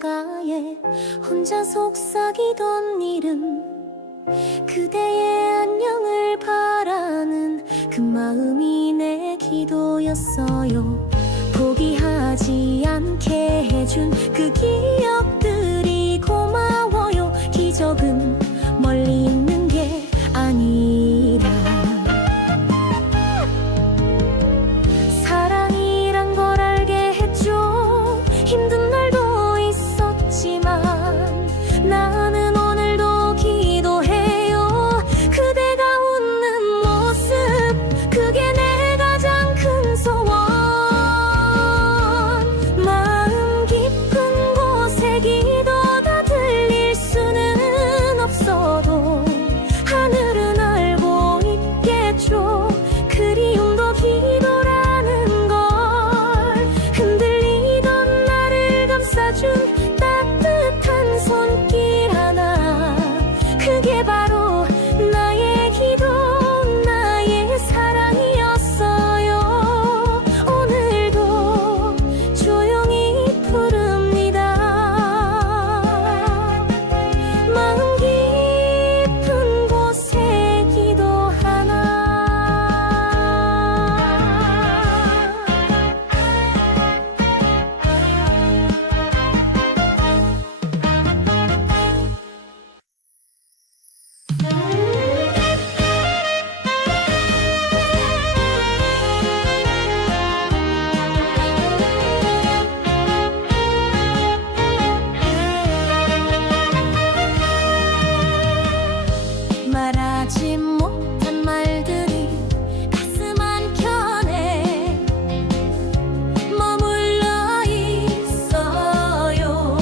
창가에 혼자 속삭이던 이름, 그대의 안녕을 바라는 그 마음이 내 기도였어요. 포기하지 않게 해준 그 기억들이 고마워요. 기적은 멀리 있는 게 아니라 사랑이란 걸 알게 해줘. 힘든 날도 있었지만 나는 오늘도 기도해요. 그대가 웃는 모습, 그게 내 가장 큰 소원. 마음 깊은 곳에 기도가 들릴 수는 없어도 하늘은 알고 있겠죠. 그리움도 기도라는 걸. 흔들리던 나를 감싸준 따뜻한 손길 하나, 그게 바로 나의 기도, 나의 사랑이었어요. 오늘도 조용히 부릅니다. 마음 깊은 곳에 기도 하나. 말하지 못한 말들이 가슴 한켠에 머물러 있어요.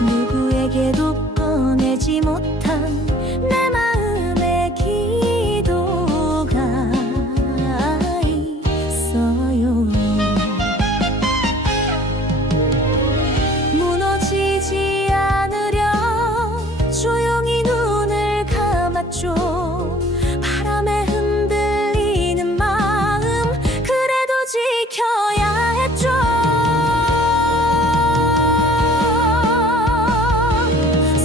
누구에게도 꺼내지 못한 내 마음의 기도가 있어요. 무너지지 않으려 조용히 눈을 감았죠. 바람에 흔들리는 마음, 그래도 지켜야 했죠.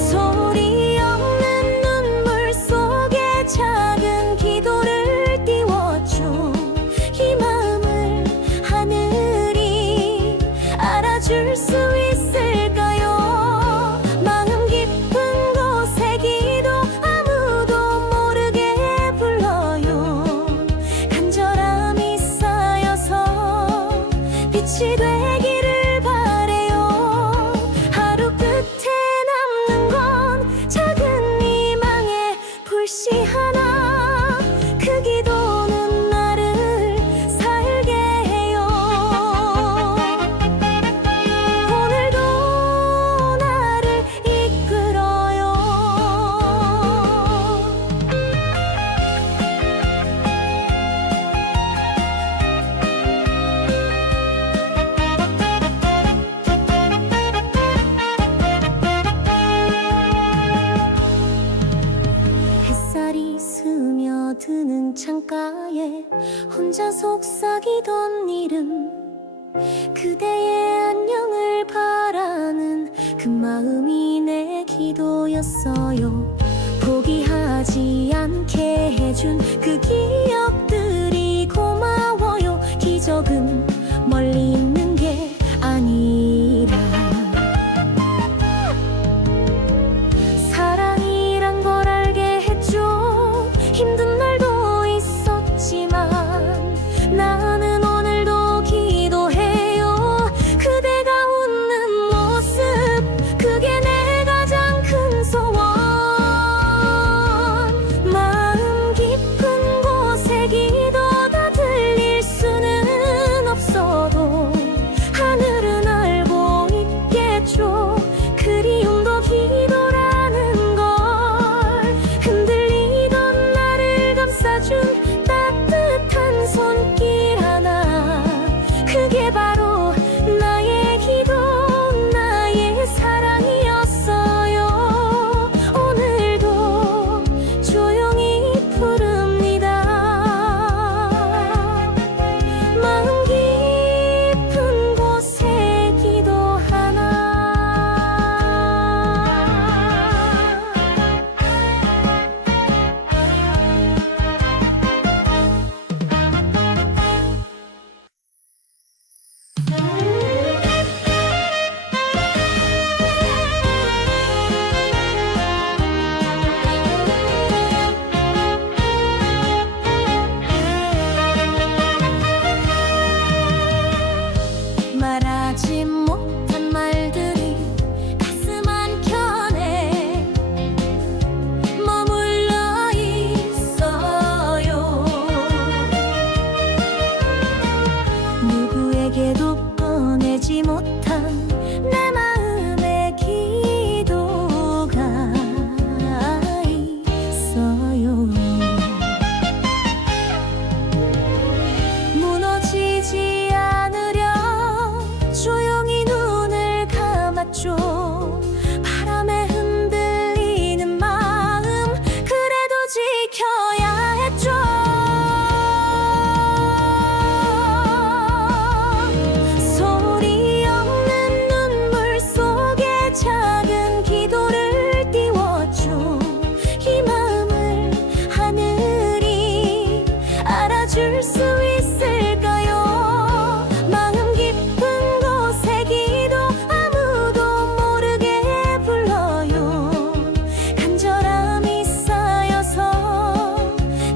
소리 없는 눈물 속에 작은 기도를 띄웠죠. 이 마음을 하늘이 알아줄 수 있을까요? 마음 깊은 곳에 기도, 아무도 모르게 불러요. 간절함이 쌓여서 빛이 되기를 바래요. 하루 끝에 남는 건 작은 희망의 불씨 하나, 그 기도는 나를 살게 해요. 오늘도 나를 이끌어요. 햇살이 스며드는 창가에 혼자 속삭이던 이름, 그대의 안녕을 바라는 그 마음이 내 기도였어요. 포기하지 않게 해준 그 기억들이 고마워요. 기적은 멀리 있는 게 아니라 사랑이란 걸 알게 해줘. 힘든 날도 있었지만 나는 오늘도 기도해요. 그대가 웃는 모습, 그게 내 가장 큰 소원. 마음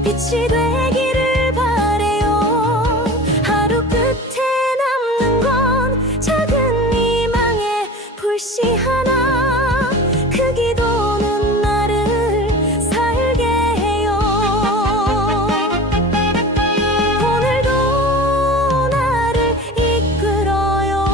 빛이 되기를 바래요. 하루 끝에 남는 건 작은 희망의 불씨 하나, 그 기도는 나를 살게 해요. 오늘도 나를 이끌어요.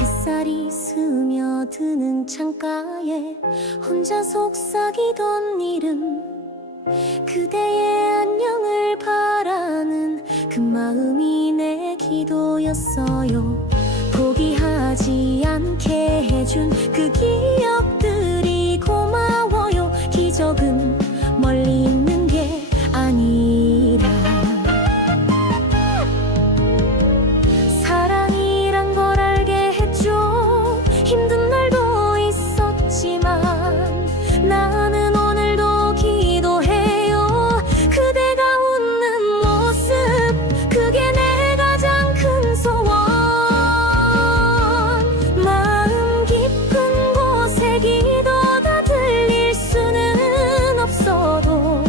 햇살이 스며드는 창가에 혼자 속삭이던 이름, 그대의 안녕을 바라는 그 마음이 내 기도였어요. 포기하지 않게 해준 그 기억들이 고마워요. 기적은 멀리 있는 게 아니라 사랑이란 걸 알게 했죠. 힘든 날도 있었지만 나는 오늘도 기도해요. 그대가 웃는 모습, 그게 내 가장 큰 소원. 마음 깊은 곳에 기도가 들릴 수는 없어도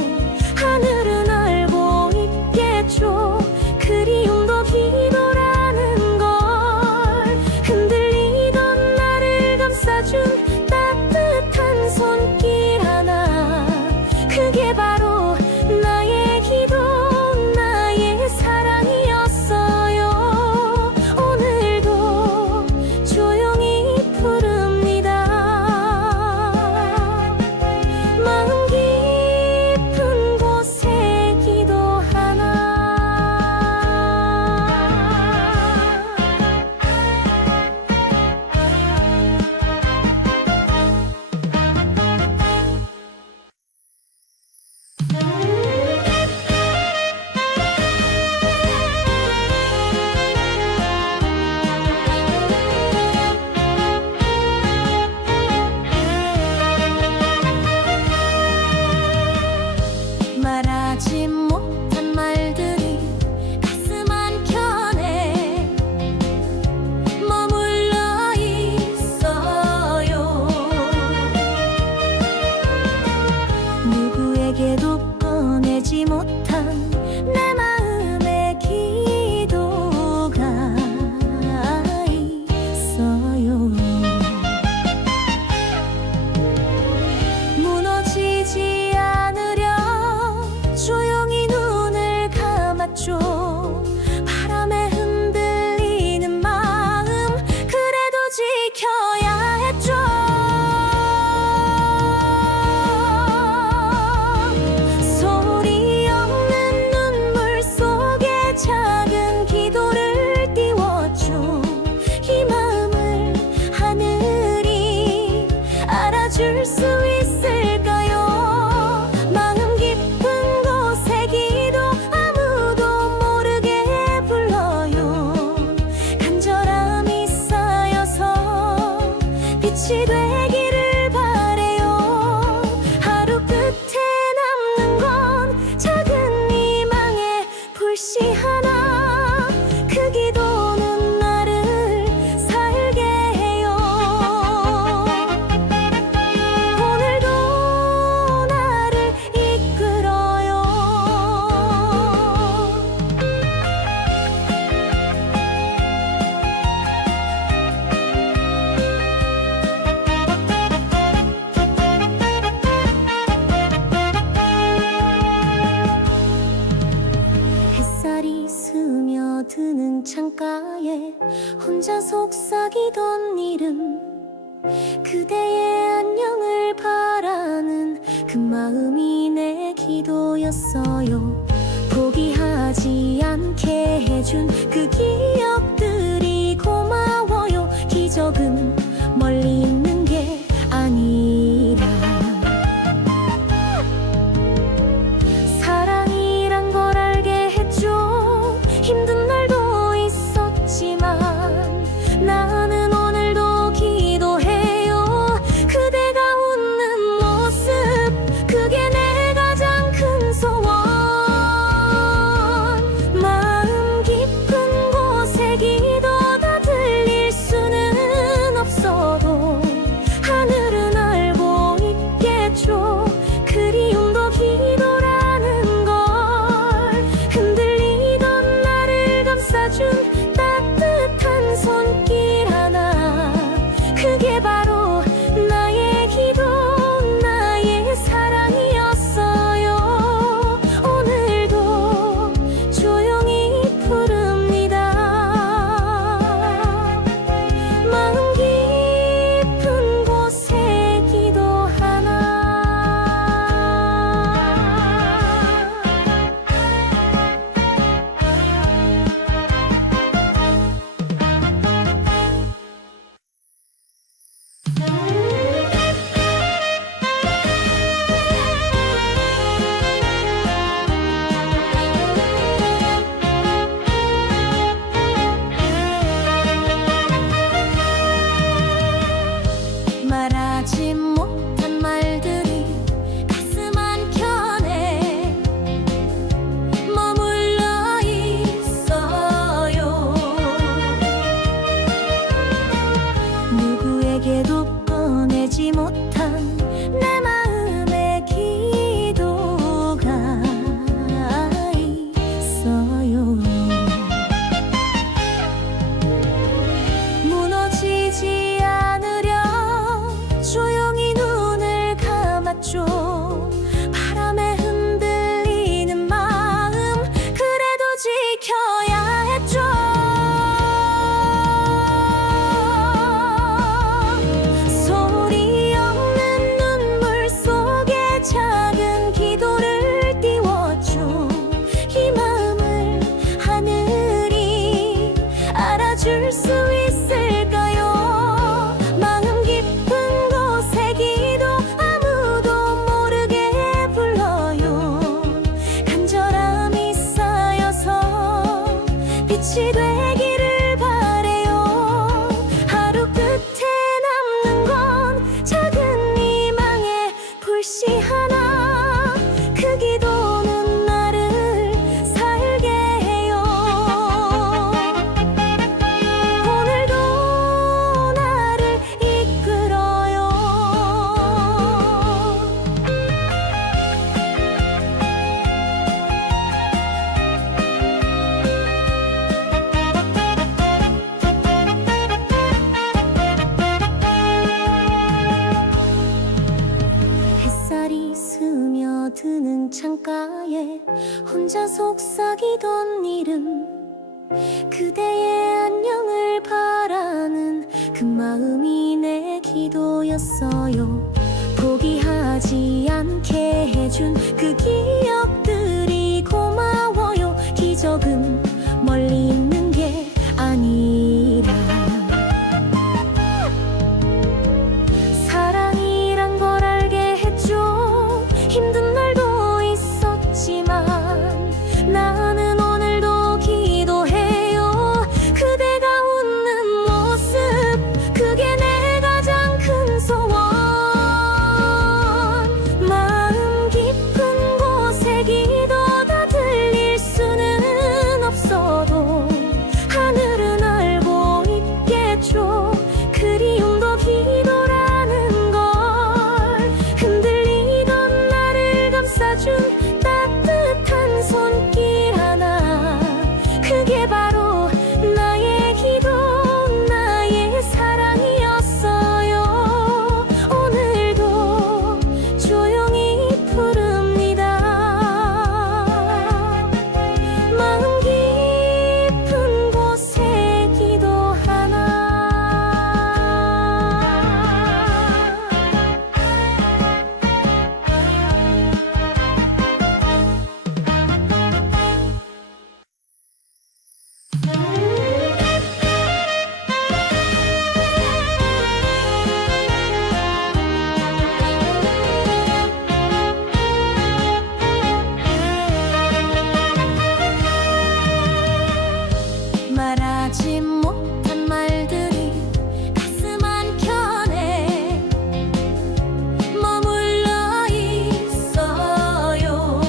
하늘은 알고 있겠죠. 그리움도 기도라는 걸. 흔들리던 나를 감싸준 따뜻한 손길 하나, 그게 바로 나의 기도, 나의 사랑이었어요. 오늘도 조용히 부릅니다. 마음 깊은 곳에 기도 하나. 말하지 못한 말들이 가슴 한켠에 머물러 있어요. 누구에게도 꺼내지 못한 내 마음의 기도가 있어요. 무너지지 않으려 조용히 눈을 감았죠. 바람에 흔들리는 마음, 그래도 지켜야 했죠. 소리 없는 눈물 속에 작은 기도를 띄웠죠. 이 마음을 하늘이 알아줄 수 있을까요? 마음 깊은 곳에 기도, 아무도 모르게 불러요. 간절함이 쌓여서 빛이 되기를 바래요. 하루 끝에 남는 건 작은 희망의 불씨 하나, 그 기도는 나를 살게 해요. 오늘도 나를 이끌어요. 햇살이 스며드는 창가에 혼자 속삭이던 이름, 그대의 안녕을 바라는 그 마음이 내 기도였어요. 포기하지 않게 해준 그 기억들이 고마워요. 기적은 멀리 있는 게 아니라 사랑이란 걸 알게 했죠. 힘든 날도 있었지만 나는 오늘도 기도해요. 그대가 웃는 모습, 그게 내 가장 빛이 되기를 바래요. 하루 끝에 남는 건 작은 희망의 불씨 하나, 그 기도는 나를 살게 해요. 오늘도 나를 이끌어요. 햇살이 스며드는 창가에 혼자 속삭이던 이름, 그대의 안녕을 바라는 그 마음이 내 기도였어요. 포기하지 않게 해준 그 기억들이 고마워요. 기적은 멀리 있는 게 아니라 사랑이란 걸 알게 해줘. 힘든 날도 있었지만 나는 오늘도 기도해요. 그대가 웃는 모습, 그게 내 가장 큰 소원. 마음 깊은 곳에 기도가 들릴 수는 없어도 하늘은 알고 있겠죠. 그리움도 기도라는 걸. 흔들리던 나를 감싸준 따뜻한 손길 하나, 그게 바로 나의 기도, 나의 사랑이었어요. 오늘도 조용히 부릅니다. 마음 깊은 곳에 기도 하나. 말하지 못한 말들이 가슴 한켠에 머물러 있어요.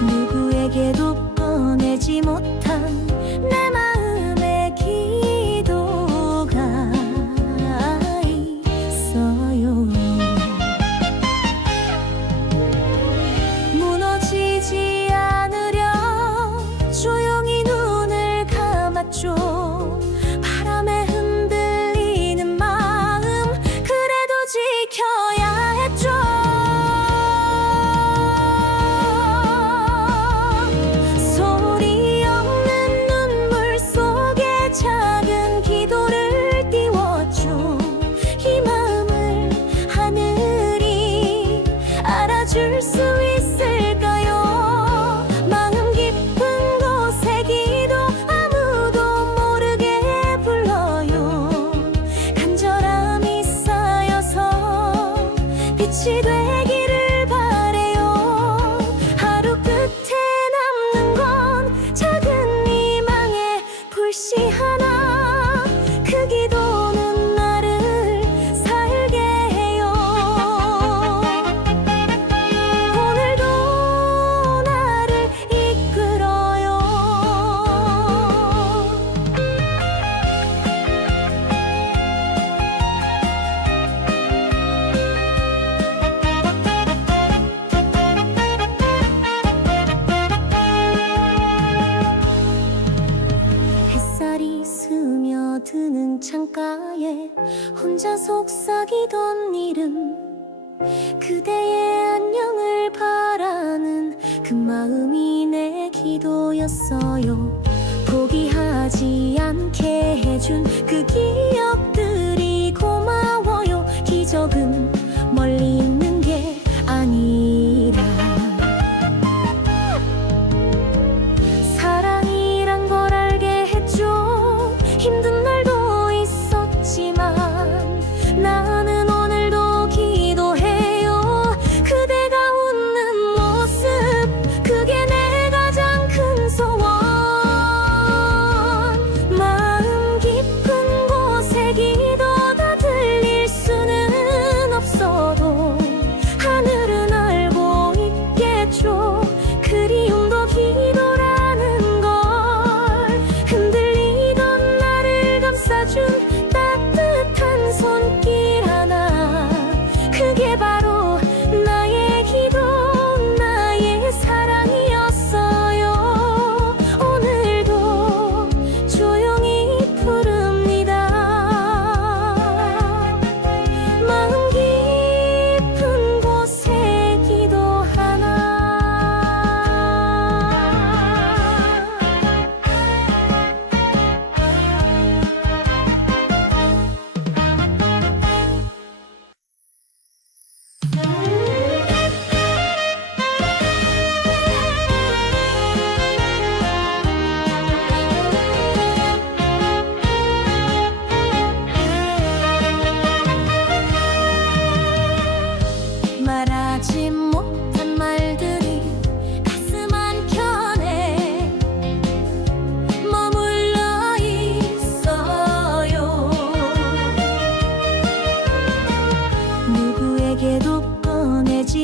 누구에게도 꺼내지 못한 내 마음의 기도가 있어요. 무너지지 않으려 조용히 눈을 감았죠. 바람에 흔들리는 마음, 그래도 지켜야 했죠. 소리 없는 눈물 속에 작은 기도를 띄웠죠. 이 마음을 하늘이 알아줄 수 있을까요? 마음 깊은 곳에 기도, 아무도 모르게 불러요. 간절함이 쌓여서 빛이 되기를 바래요. 하루 끝에 남는 건 작은 희망의 불씨 하나, 그 기도는 나를 살게 해요. 오늘도 나를 이끌어요. 햇살이 스며드는 창가에 혼자 속삭이던 이름, 그대의 안녕을 바라는 그 마음이 내 기도였어요. 포기하지 않게 해준 그 기억들이 고마워요. 기적은 멀리 있는 게 아니라 사랑이란 걸 알게 해줘. 힘든 날도 있었지만 나는 오늘도 기도해요. 그대가 웃는 모습, 그게 내 가장 큰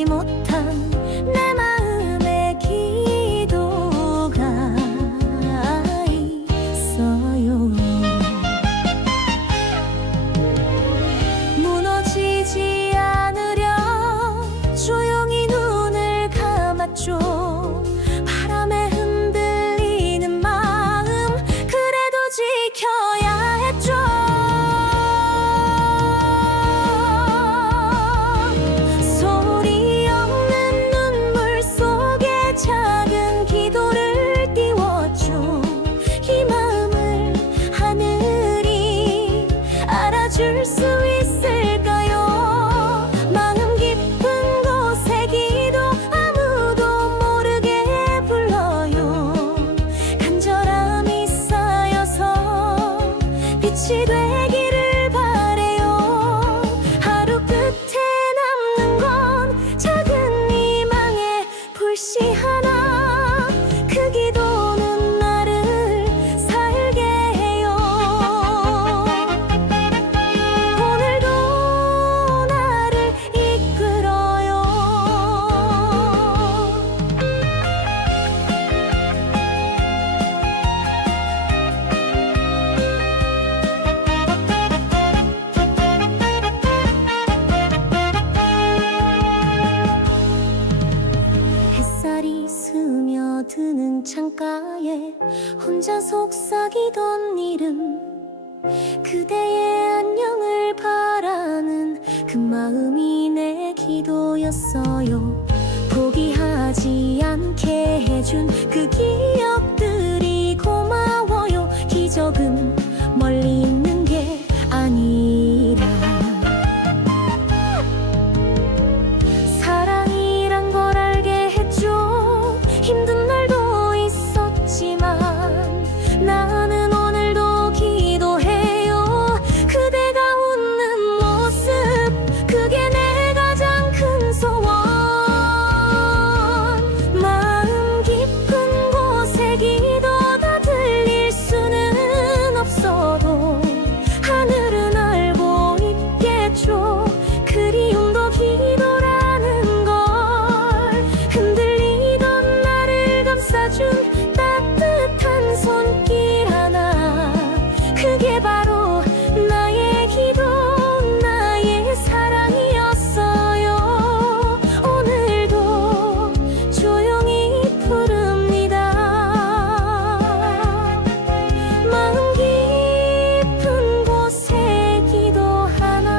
내지 못한 내 마음의 기도가 있어요. 무너지지 않으려 조용히 눈을 감았죠. 바람에 흔들리는 마음 그래도 지켜야 했죠. 소리 없는 눈물 속에 작은 기도를 띄웠죠. 이 마음을 하늘이 알아줄 수 있을까요? 마음 깊은 곳의 기도 아무도 모르게 불러요. 간절함이 쌓여서 빛이 되기를 바래요. 하루 끝에 남는 건 작은 희망의 불씨 하나. 그 기도는 나를 살게 해요. 오늘도 나를 이끌어요. 햇살이 스며드는 창가에 혼자 속삭이던 이름, 그대의 안녕을 바라는 그 마음이 내 기도였어요. 포기하지 않게 해준 그 기억들이 고마워요. 기적은 멀리 있는 게 아니라 사랑이란 걸 알게 했죠. 힘든 날도 있었지만 나는 오늘도 기도해요. 그대가 웃는 모습 그게 내 가장 큰 소원. 마음 깊은 곳의 기도 다 들릴 수는 없어도 하늘은 알고 있겠죠. 그리움도 기도라는 걸. 흔들리던 나를 감싸준 따뜻한 손길 하나, 그게 바로 나의 기도, 나의 사랑이었어요. 오늘도 조용히 부릅니다. 마음 깊은 곳에 기도 하나.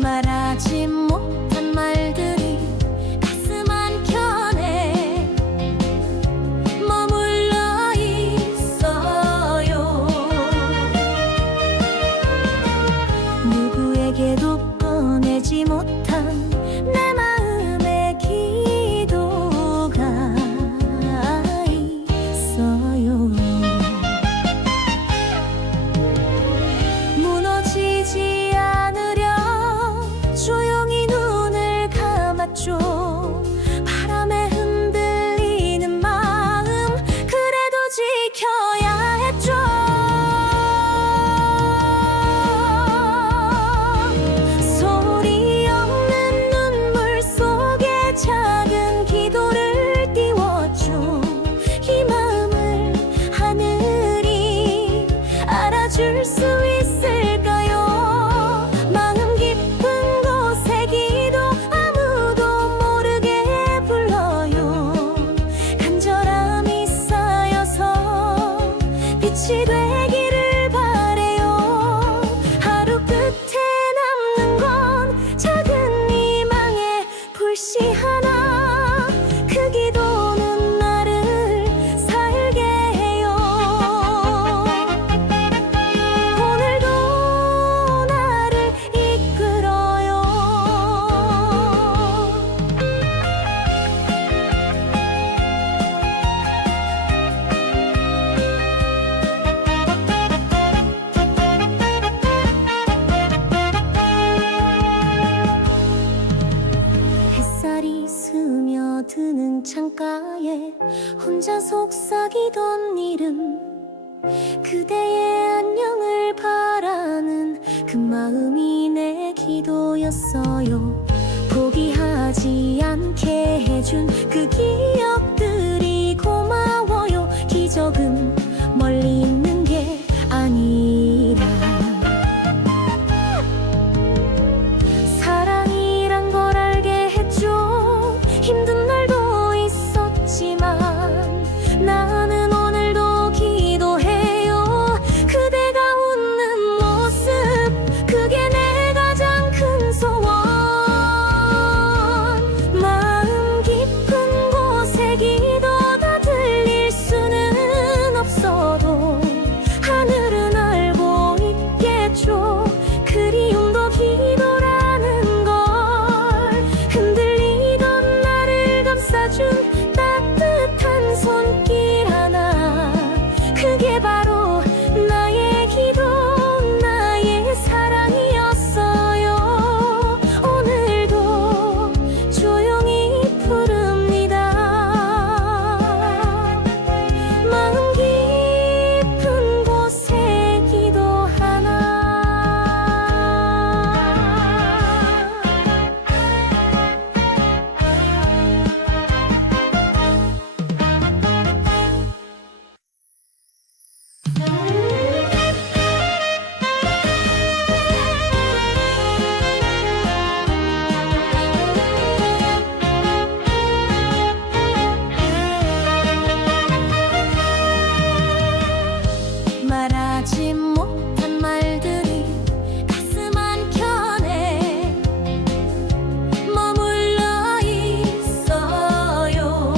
말하지 못한 말들이 가슴 한켠에 머물러 있어요. 누구에게도 꺼내지 못한 내 마음의 기도가 있어요. 무너지지 않으려 조용히 눈을 감았죠. 바람에 흔들리는 마음 그래도 지켜야 했죠. 소리 없는 눈물 속에 작은 기도를 띄웠죠. 이 마음을 하늘이 알아줄 수 있을까요? 마음 깊은 곳의 기도 아무도 모르게 불러요. 간절함이 쌓여서 빛이 되기를 바래요. 하루 끝에 남는 건 작은 희망의 불씨 하나. 그 기도는 나를 살게 해요. 오늘도 나를 이끌어요. 창가에 혼자 속삭이던 이름, 그대의 안녕을 바라는 그 마음이 내 기도였어요. 포기하지 않게 해준 그 기억들이 고마워요. 기적은 멀리 있는 게 아니라 사랑이란 걸 알게 해줘. 힘든 날도 있었지만 나는 오늘도 기도해요. 그대가 웃는 모습, 그게 내 가장 큰 소원. 마음 깊은 곳에 기도가 들릴 수는 없어도 하늘은 알고 있겠죠. 그리움도 기도라는 걸. 흔들리던 나를 감싸준 따뜻한 손길 하나, 그게 바로 나의 기도, 나의 사랑이었어요. 오늘도 조용히 부릅니다. 마음 깊은 곳에 기도 하나. 말하지 못한 말들이 가슴 한켠에 머물러 있어요.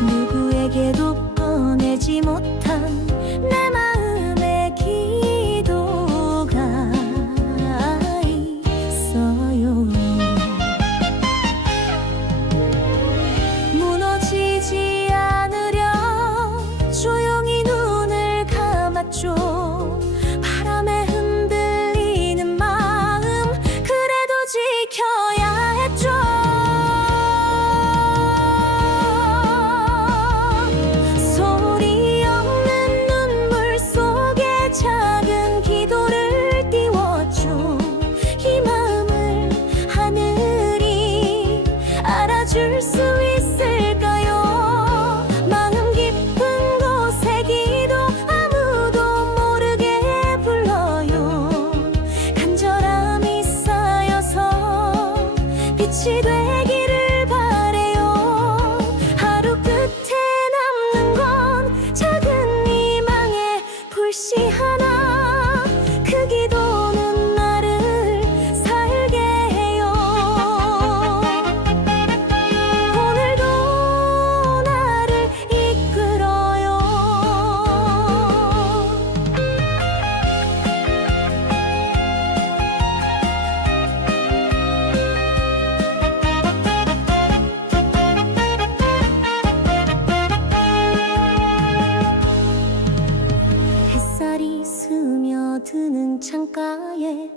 누구에게도 꺼내지 못한 내 마음의 기도가 있어요. 무너지지 않으려 조용히 눈을 감았죠. 바람에 흔들리는 마음, 그래도 지켜야 했죠. 소리 없는 눈물 속에 작은 기도를 띄웠죠. 이 마음을 하늘이 알아줄 수 있을까요? 마음 깊은 곳에 기도, 아무도 모르게 불러요. 간절함이 쌓여서 빛이 되기를 바래요. 하루 끝에 남는 건 작은 희망의 불씨 하나, 그 기도는 나를 살게 해요. 오늘도 나를 이끌어요. 햇살이 스며드는 창가에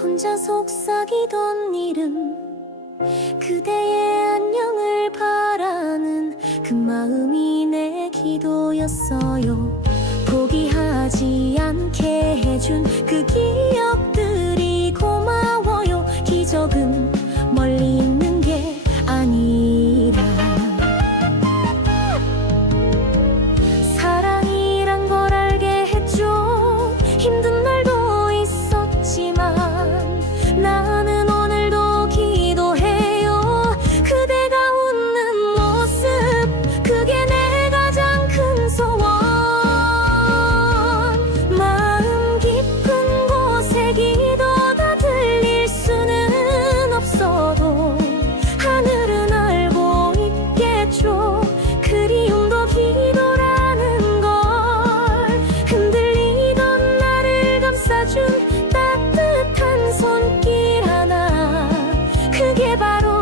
혼자 속삭이던 이름, 그대의 안녕을 바라는 그 마음이 내 기도였어요. 포기하지 않게 해준 그 기억들이 고마워요. 기적은 멀리 있는 게 아니라 사랑이란 걸 알게 해줘. 힘든 날도 있었지만 나는 오늘도 기도해요. 그대가 웃는 모습, 그게 내 가장 큰 소원. 마음 깊은 곳에 기도가 들릴 수는 없어도 하늘은 알고 있겠죠. 그리움도 기도라는 걸. 흔들리던 나를 감싸준 따뜻한 손길 하나, 그게 바로